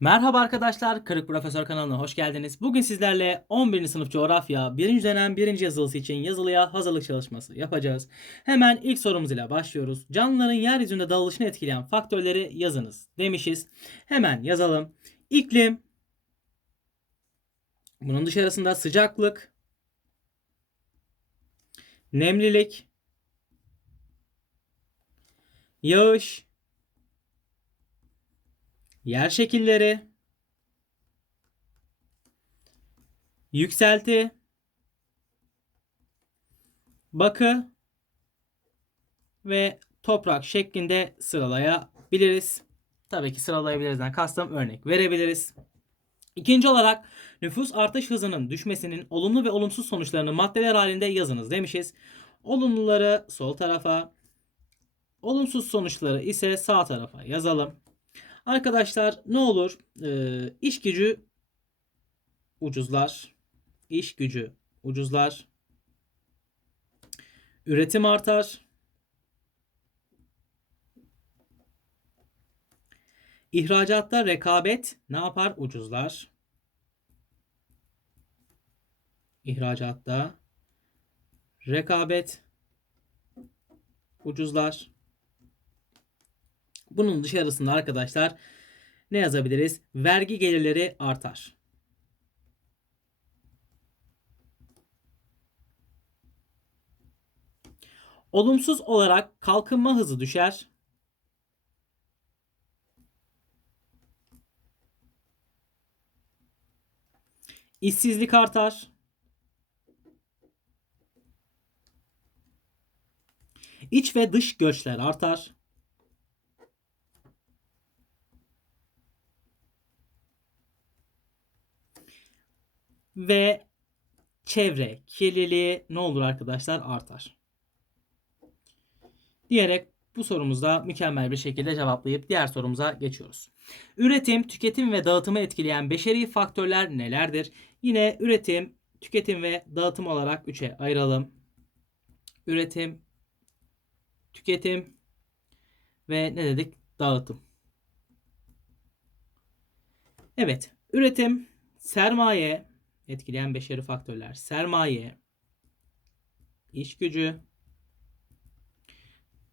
Merhaba arkadaşlar, Kırık Profesör kanalına hoş geldiniz. Bugün sizlerle 11. sınıf coğrafya 1. dönem 1. yazılısı için yazılıya hazırlık çalışması yapacağız. Hemen ilk sorumuz ile başlıyoruz. Canlıların yeryüzünde dağılışını etkileyen faktörleri yazınız demişiz. Hemen yazalım. İklim, bunun dışarısında sıcaklık, nemlilik, yağış, yer şekilleri, yükselti, bakı ve toprak şeklinde sıralayabiliriz. Tabii ki sıralayabilirizden kastım örnek verebiliriz. İkinci olarak nüfus artış hızının düşmesinin olumlu ve olumsuz sonuçlarını maddeler halinde yazınız demişiz. Olumluları sol tarafa, olumsuz sonuçları ise sağ tarafa yazalım. Arkadaşlar ne olur e, iş gücü ucuzlar. İş gücü ucuzlar. Üretim artar. İhracatta rekabet ne yapar? Ucuzlar. İhracatta rekabet ucuzlar. Bunun dışarısında arkadaşlar ne yazabiliriz? Vergi gelirleri artar. Olumsuz olarak kalkınma hızı düşer. İşsizlik artar. İç ve dış göçler artar. Ve çevre kirliliği ne olur arkadaşlar artar. Diyerek bu sorumuzda mükemmel bir şekilde cevaplayıp diğer sorumuza geçiyoruz. Üretim, tüketim ve dağıtımı etkileyen beşeri faktörler nelerdir? Yine üretim, tüketim ve dağıtım olarak 3'e ayıralım. Üretim, tüketim ve ne dedik? Dağıtım. Evet, üretim, sermaye, etkileyen beşeri faktörler. Sermaye, iş gücü,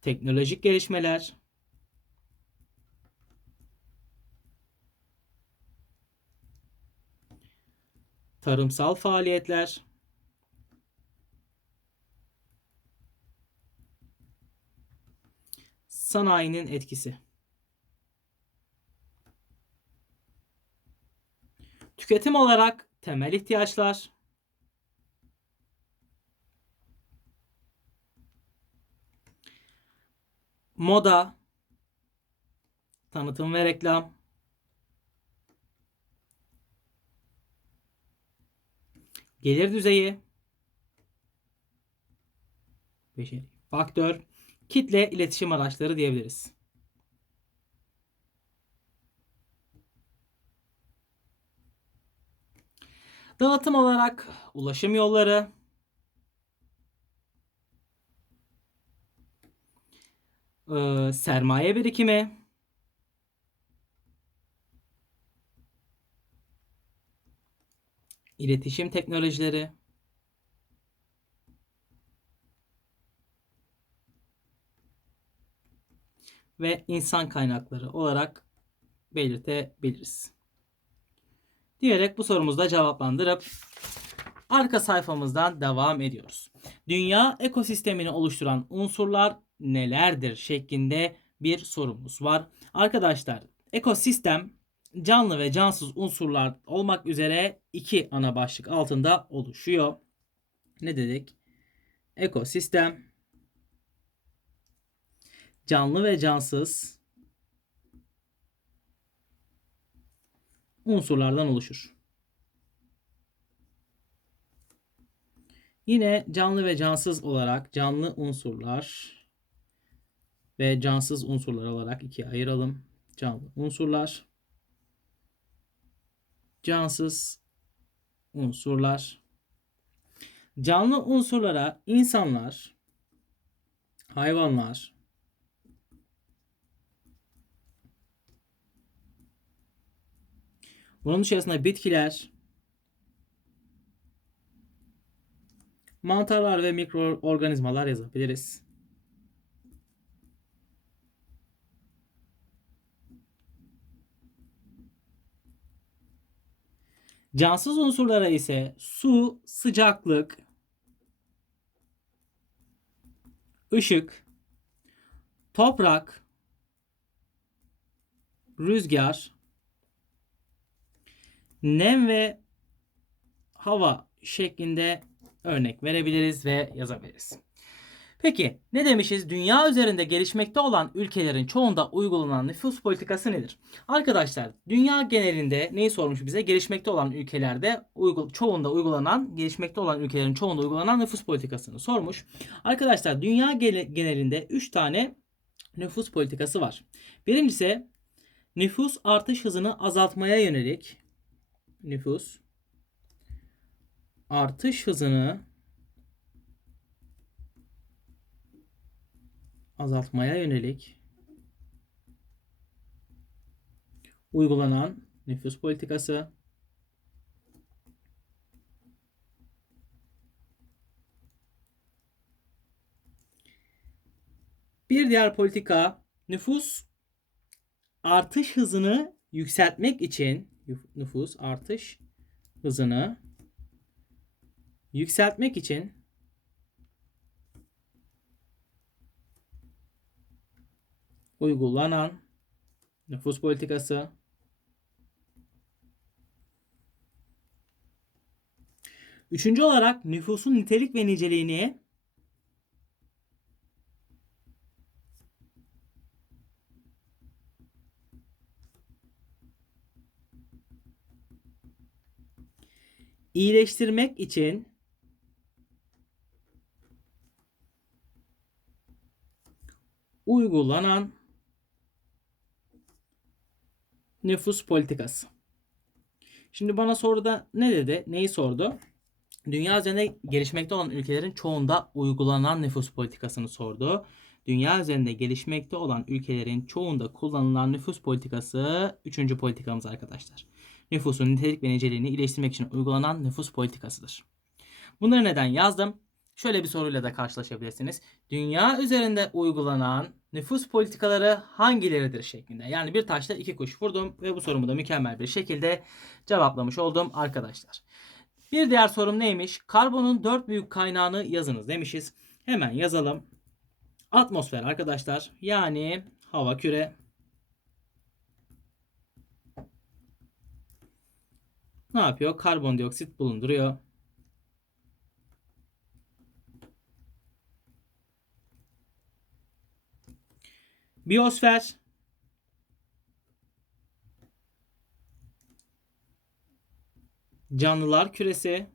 teknolojik gelişmeler, tarımsal faaliyetler, sanayinin etkisi. Tüketim olarak temel ihtiyaçlar, moda, tanıtım ve reklam, gelir düzeyi, beşeri. Faktör, kitle iletişim araçları diyebiliriz. Dağıtım olarak ulaşım yolları, e, sermaye birikimi, iletişim teknolojileri, ve insan kaynakları olarak belirtebiliriz. Diyerek bu sorumuzda cevaplandırıp arka sayfamızdan devam ediyoruz. Dünya ekosistemini oluşturan unsurlar nelerdir şeklinde bir sorumuz var. Arkadaşlar ekosistem canlı ve cansız unsurlar olmak üzere iki ana başlık altında oluşuyor. Ne dedik? Ekosistem canlı ve cansız unsurlardan oluşur. Yine canlı ve cansız olarak canlı unsurlar ve cansız unsurlar olarak ikiye ayıralım. Canlı unsurlar, cansız unsurlar. Canlı unsurlara insanlar, hayvanlar, Bunun içerisinde bitkiler, mantarlar ve mikroorganizmalar yazabiliriz. Cansız unsurlara ise su, sıcaklık, ışık, toprak, rüzgar, nem ve hava şeklinde örnek verebiliriz ve yazabiliriz. Peki ne demişiz? Dünya üzerinde gelişmekte olan ülkelerin çoğunda uygulanan nüfus politikası nedir? Arkadaşlar dünya genelinde neyi sormuş bize? Gelişmekte olan ülkelerde uygul çoğunda uygulanan, gelişmekte olan ülkelerin çoğunda uygulanan nüfus politikasını sormuş. Arkadaşlar dünya genelinde 3 tane nüfus politikası var. Birincisi nüfus artış hızını azaltmaya yönelik nüfus. Artış hızını azaltmaya yönelik uygulanan nüfus politikası. Bir diğer politika nüfus artış hızını yükseltmek için nüfus artış hızını yükseltmek için uygulanan nüfus politikası Üçüncü olarak nüfusun nitelik ve niceliğini iyileştirmek için uygulanan nüfus politikası. Şimdi bana soruda ne dedi? Neyi sordu? Dünya üzerinde gelişmekte olan ülkelerin çoğunda uygulanan nüfus politikasını sordu. Dünya üzerinde gelişmekte olan ülkelerin çoğunda kullanılan nüfus politikası üçüncü politikamız arkadaşlar. Nüfusun nitelik ve niceliğini iyileştirmek için uygulanan nüfus politikasıdır. Bunları neden yazdım? Şöyle bir soruyla da karşılaşabilirsiniz. Dünya üzerinde uygulanan nüfus politikaları hangileridir şeklinde. Yani bir taşla iki kuş vurdum ve bu sorumu da mükemmel bir şekilde cevaplamış oldum arkadaşlar. Bir diğer sorum neymiş? Karbonun dört büyük kaynağını yazınız demişiz. Hemen yazalım. Atmosfer arkadaşlar. Yani hava küre. Ne yapıyor? Karbondioksit bulunduruyor. Biyosfer Canlılar küresi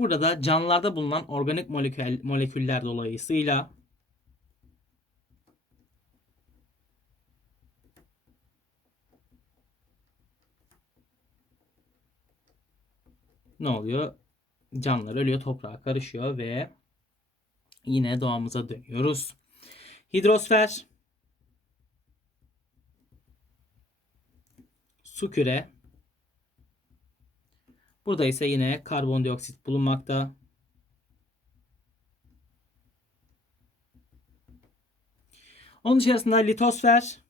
Burada da canlılarda bulunan organik molekül, moleküller dolayısıyla ne oluyor? Canlılar ölüyor, toprağa karışıyor ve Yine doğamıza dönüyoruz. Hidrosfer. Su küre. Burada ise yine karbondioksit bulunmakta. Onun içerisinde litosfer.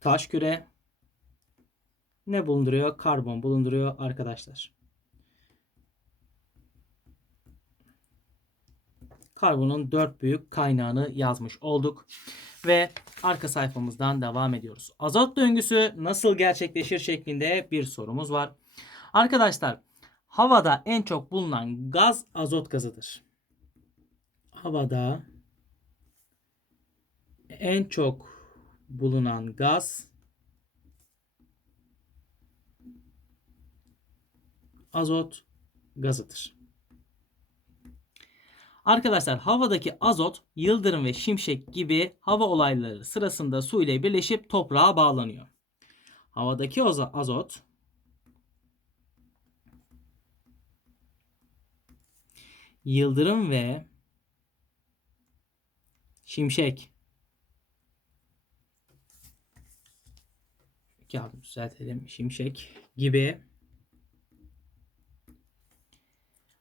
Taş küre. Ne bulunduruyor? Karbon bulunduruyor arkadaşlar. Karbonun 4 büyük kaynağını yazmış olduk. Ve arka sayfamızdan devam ediyoruz. Azot döngüsü nasıl gerçekleşir şeklinde bir sorumuz var. Arkadaşlar havada en çok bulunan gaz azot gazıdır. Havada en çok bulunan gaz azot gazıdır. Arkadaşlar havadaki azot yıldırım ve şimşek gibi hava olayları sırasında su ile birleşip toprağa bağlanıyor. Havadaki azot yıldırım ve Şimşek. Kağıdını düzeltelim. Şimşek gibi.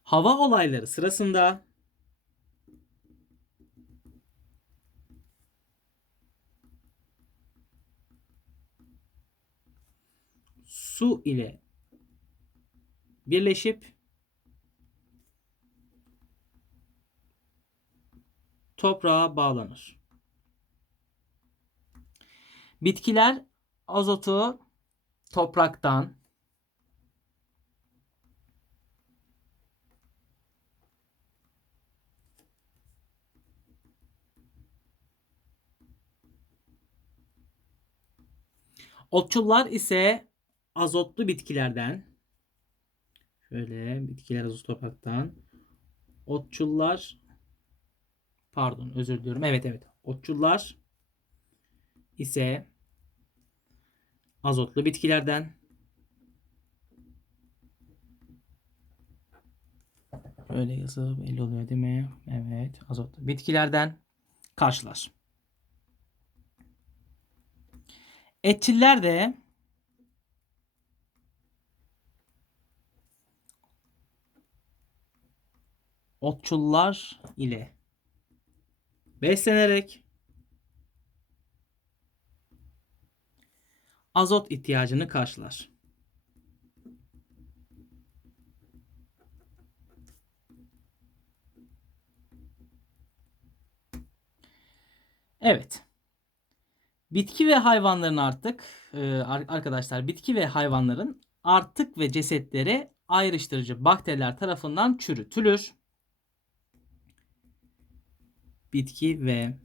Hava olayları sırasında su ile birleşip toprağa bağlanır. Bitkiler azotu topraktan Otçullar ise azotlu bitkilerden şöyle bitkiler azot topraktan otçullar pardon özür diliyorum. Evet evet. Otçullar ise azotlu bitkilerden Öyle yazı belli oluyor değil mi? Evet. Azotlu bitkilerden karşılar. Etçiller de otçullar ile beslenerek azot ihtiyacını karşılar. Evet. Bitki ve hayvanların artık e, arkadaşlar bitki ve hayvanların artık ve cesetleri ayrıştırıcı bakteriler tarafından çürütülür. Bitki ve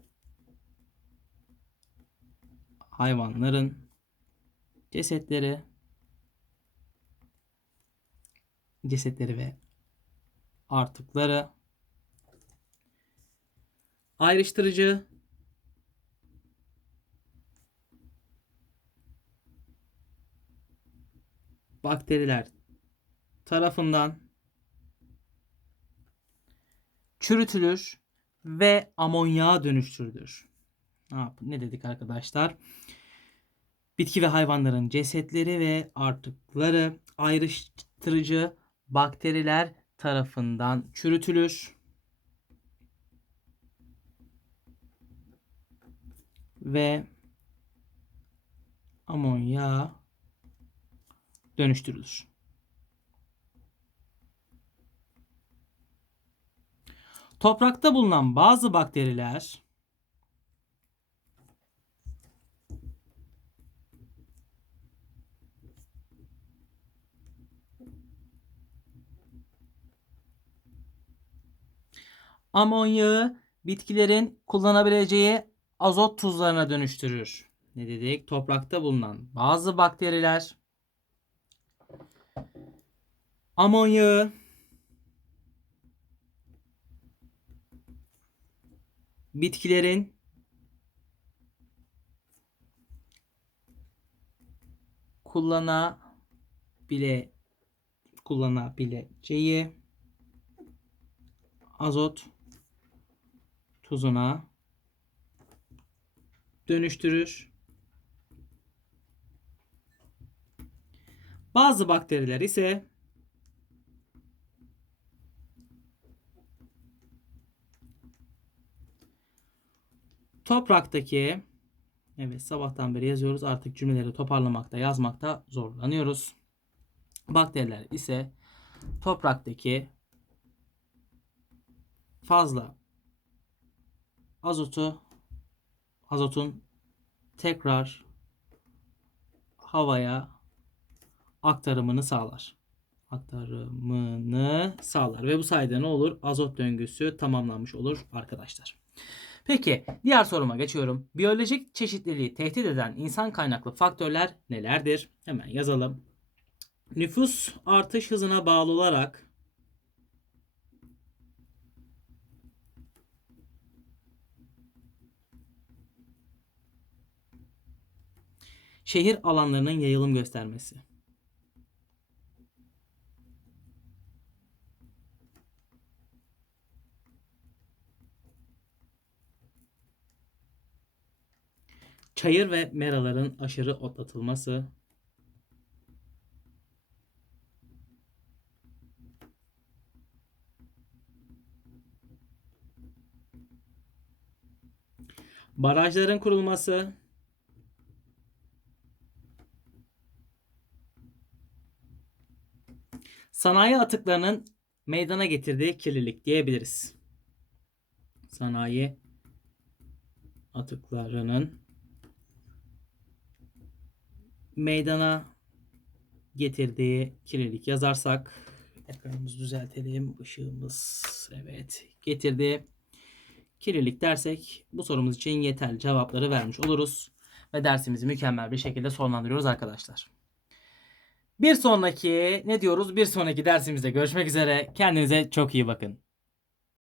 hayvanların cesetleri cesetleri ve artıkları ayrıştırıcı bakteriler tarafından çürütülür ve amonyağa dönüştürülür. Ne dedik arkadaşlar? Bitki ve hayvanların cesetleri ve artıkları ayrıştırıcı bakteriler tarafından çürütülür. Ve amonya dönüştürülür. Toprakta bulunan bazı bakteriler amonyağı bitkilerin kullanabileceği azot tuzlarına dönüştürür. Ne dedik? Toprakta bulunan bazı bakteriler amonyağı bitkilerin kullanabile kullanabileceği azot tuzuna dönüştürür. Bazı bakteriler ise topraktaki evet sabahtan beri yazıyoruz artık cümleleri toparlamakta yazmakta zorlanıyoruz. Bakteriler ise topraktaki fazla azotu azotun tekrar havaya aktarımını sağlar. Aktarımını sağlar ve bu sayede ne olur? Azot döngüsü tamamlanmış olur arkadaşlar. Peki diğer soruma geçiyorum. Biyolojik çeşitliliği tehdit eden insan kaynaklı faktörler nelerdir? Hemen yazalım. Nüfus artış hızına bağlı olarak şehir alanlarının yayılım göstermesi. Çayır ve meraların aşırı otlatılması. Barajların kurulması. Sanayi atıklarının meydana getirdiği kirlilik diyebiliriz. Sanayi atıklarının meydana getirdiği kirlilik yazarsak ekranımızı düzeltelim. Işığımız evet getirdiği kirlilik dersek bu sorumuz için yeterli cevapları vermiş oluruz. Ve dersimizi mükemmel bir şekilde sonlandırıyoruz arkadaşlar. Bir sonraki ne diyoruz? Bir sonraki dersimizde görüşmek üzere. Kendinize çok iyi bakın.